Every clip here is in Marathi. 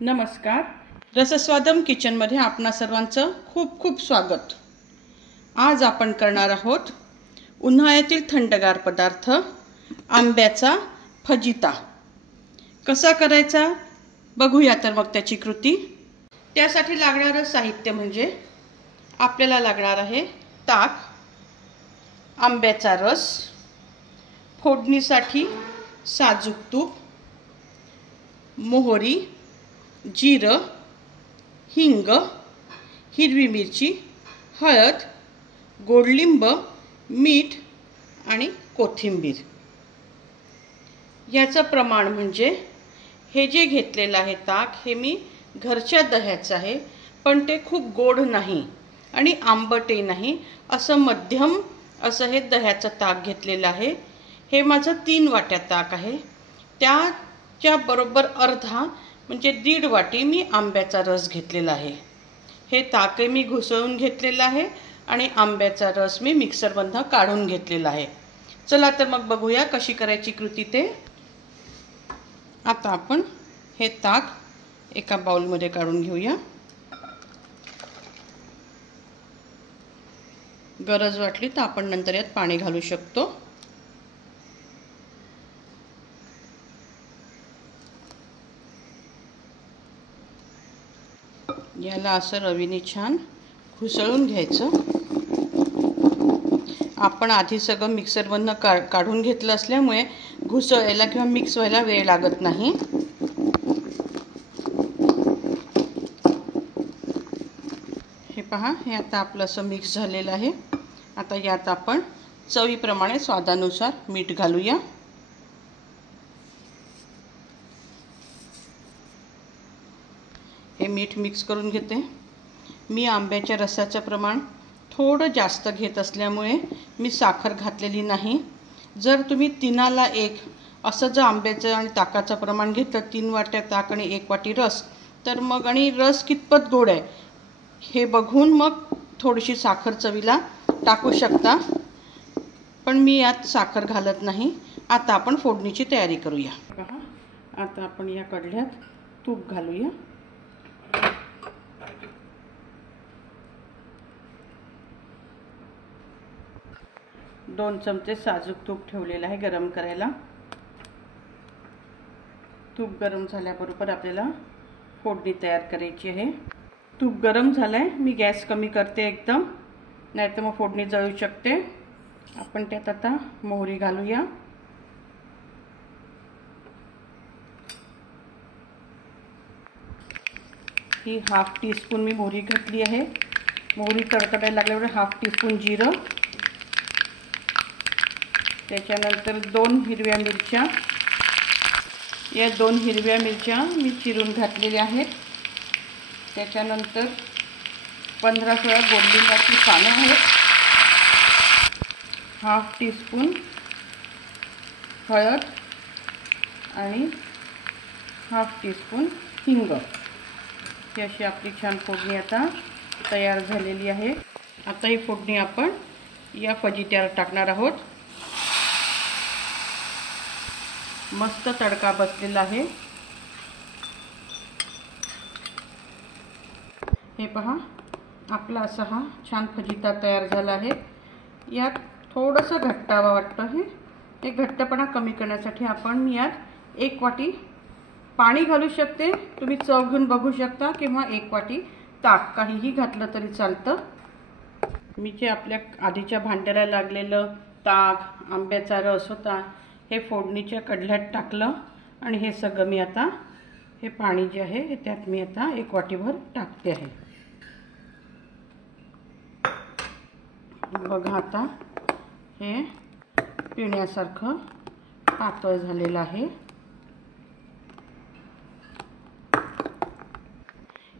नमस्कार, रसस्वादम किचनमध्ये आपणा सर्वांचं खूप खूप स्वागत। आज आपण करणार आहोत उन्हाळ्यातील थंडगार पदार्थ आंब्याचा फजिता। कसा करायचा बघूया तर मग त्याची कृती। त्यासाठी लागणारे साहित्य म्हणजे आपल्याला लागणार आहे ताक, आंब्याचा रस, फोडणीसाठी साजूक तूप, मोहरी, जीरं, हिंग, हिरवी मिरची, हळद, गोडलिंब, मीठ आणि कोथिंबीर। याचं प्रमाण म्हणजे हे जे घेतलेलं आहे ताक हे मी घरच्या दह्याचं आहे, पण ते खूप गोड नाही आणि आंबटही नाही, असं मध्यम असं हे दह्याचं ताक घेतलेलं आहे। हे माझं 3 वाट्या ताक आहे। त्याच्या बरोबर अर्धा म्हणजे 1.5 वाटी मी आंब्याचा रस घेतलेला आहे। हे ताक मी घुसळून घेतलेलं आहे आणि आंब्याचा रस मी मिक्सरमधून काढून घेतलेला आहे। चला तर मग बघूया कशी करायची कृती ते। आता आपण हे ताक एका बाउलमध्ये काढून घेऊया। गरज वाटली तर आपण नंतर यात पाणी घालू शकतो। याला असं रवीने छान घुसळून घ्यायचं। आपण आधी सगळं मिक्सरमधून काढून घेतलं असल्यामुळे घुसळायला किंवा मिक्स व्हायला वेळ लागत नाही। हे पहा, हे आता आपलं असं मिक्स झालेलं आहे। आता यात आपण चवीप्रमाणे स्वादानुसार मीठ घालूया। हे मीठ मिक्स करून घेते। मी आंब्याच्या रसाचं प्रमाण थोडं जास्त घेत असल्यामुळे मी साखर घातलेली नाही। जर तुम्ही 3ला 1 असं जर आंब्याचं आणि ताकाचं प्रमाण घेतलं, 3 वाट्या ताक आणि 1 वाटी रस, तर मग आणि रस कितपत गोड आहे हे बघून मग थोडीशी साखर चवीला टाकू शकता, पण मी यात साखर घालत नाही। आता आपण फोडणीची तयारी करूया। पहा, आता आपण या कढल्यात तूप घालूया। दोन चमचे साजूक तूप ठेवलेलं आहे गरम करायला। तूप गरम झाल्याबरोबर आपल्याला फोडणी तयार करायची आहे। तूप गरम झालंय, मी गॅस कमी करते एकदम, नाहीतर मग फोडणी जळू शकते। आपण त्यात आता मोहरी घालूया। ही हाफ टीस्पून मी मोहरी घातली आहे। मोहरी तडतडायला लागल्यावर हाफ टीस्पून जिरं, त्याच्यानंतर 2 हिरव्या मिरच्या। या 2 हिरव्या मिरच्या मी चिरून घातलेल्या आहेत। त्याच्यानंतर 15-16 गोडलिंबाची पानं आहेत। हाफ टीस्पून हळद आणि हाफ टीस्पून हिंग। ही अशी आपली छान फोडणी आता तयार झालेली आहे। आता ही फोडणी आपण या फजित्यावर टाकणार आहोत। मस्त तडका बसलेला आहे। हे पहा, आपला असा हा छान फजिता तयार झाला आहे। यात थोडंसं घट्टावा वाटतं। हे घट्टपणा कमी करण्यासाठी आपण यात 1 वाटी पाणी घालू शकते। तुम्ही चव घेऊन बघू शकता, किंवा 1 वाटी ताक, काहीही घातलं तरी चालतं। मी जे आपल्या आधीच्या भांड्याला लागलेलं ताक, आंब्याचा रस होता, हे फोडणीच्या कढल्यात टाकलं आणि हे सगळं मी आता हे पाणी जे आहे हे त्यात मी आता 1 वाटीभर टाकते आहे। बघा, आता हे पिण्यासारखं पातळ झालेलं आहे।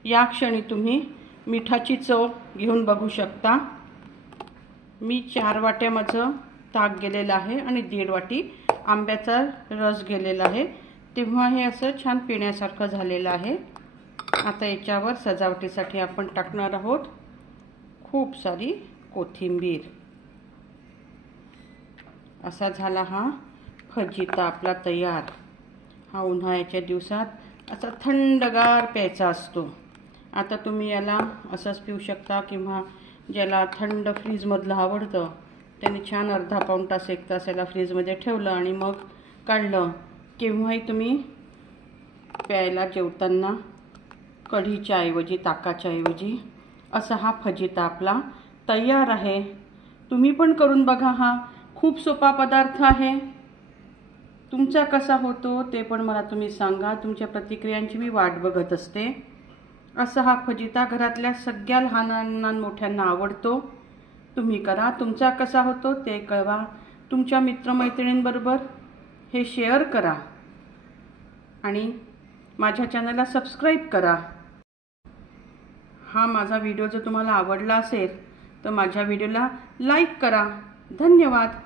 या क्षणी तुम्ही मिठाची चव घेऊन बघू शकता। मी 4 वाट्या माझं ताक गेलेलं आहे आणि 1.5 वाटी आंब्याचा रस गेलेला आहे, तेव्हा हे असं छान पिण्यासारखं झालेलं आहे। आता याच्यावर सजावटीसाठी आपण टाकणार आहोत खूप सारी कोथिंबीर। असा झाला हा फजिता आपला तयार। हा उन्हाळ्याच्या दिवसात असा थंडगार प्यायचा असतो। आता तुम्ही याला असंच पिऊ शकता किंवा ज्याला थंड फ्रीजमधलं आवडतं त्याने छान अर्धा पाऊण तास 1 तास याला फ्रीजमध्ये ठेवलं आणि मग काढलं, केव्हाही तुम्ही प्यायला जेवताना कढीच्या ऐवजी, ताकाच्या ऐवजी असा हा फजिता आपला तयार आहे। तुम्ही पण करून बघा, हा खूप सोपा पदार्थ आहे। तुमचा कसा होतो ते पण मला तुम्ही सांगा, तुमच्या प्रतिक्रियांची मी वाट बघत असते। असा हा फजिता घरातल्या सगळ्या लहानांना मोठ्यांना आवडतो। तुम्ही करा, तुमचा कसा होतो ते कळवा, तुमच्या मित्रमैत्रिणींबरोबर हे शेअर करा आणि माझ्या चॅनलला सबस्क्राईब करा। हा माझा व्हिडिओ जर तुम्हाला आवडला असेल तर माझ्या व्हिडिओला लाईक करा। धन्यवाद।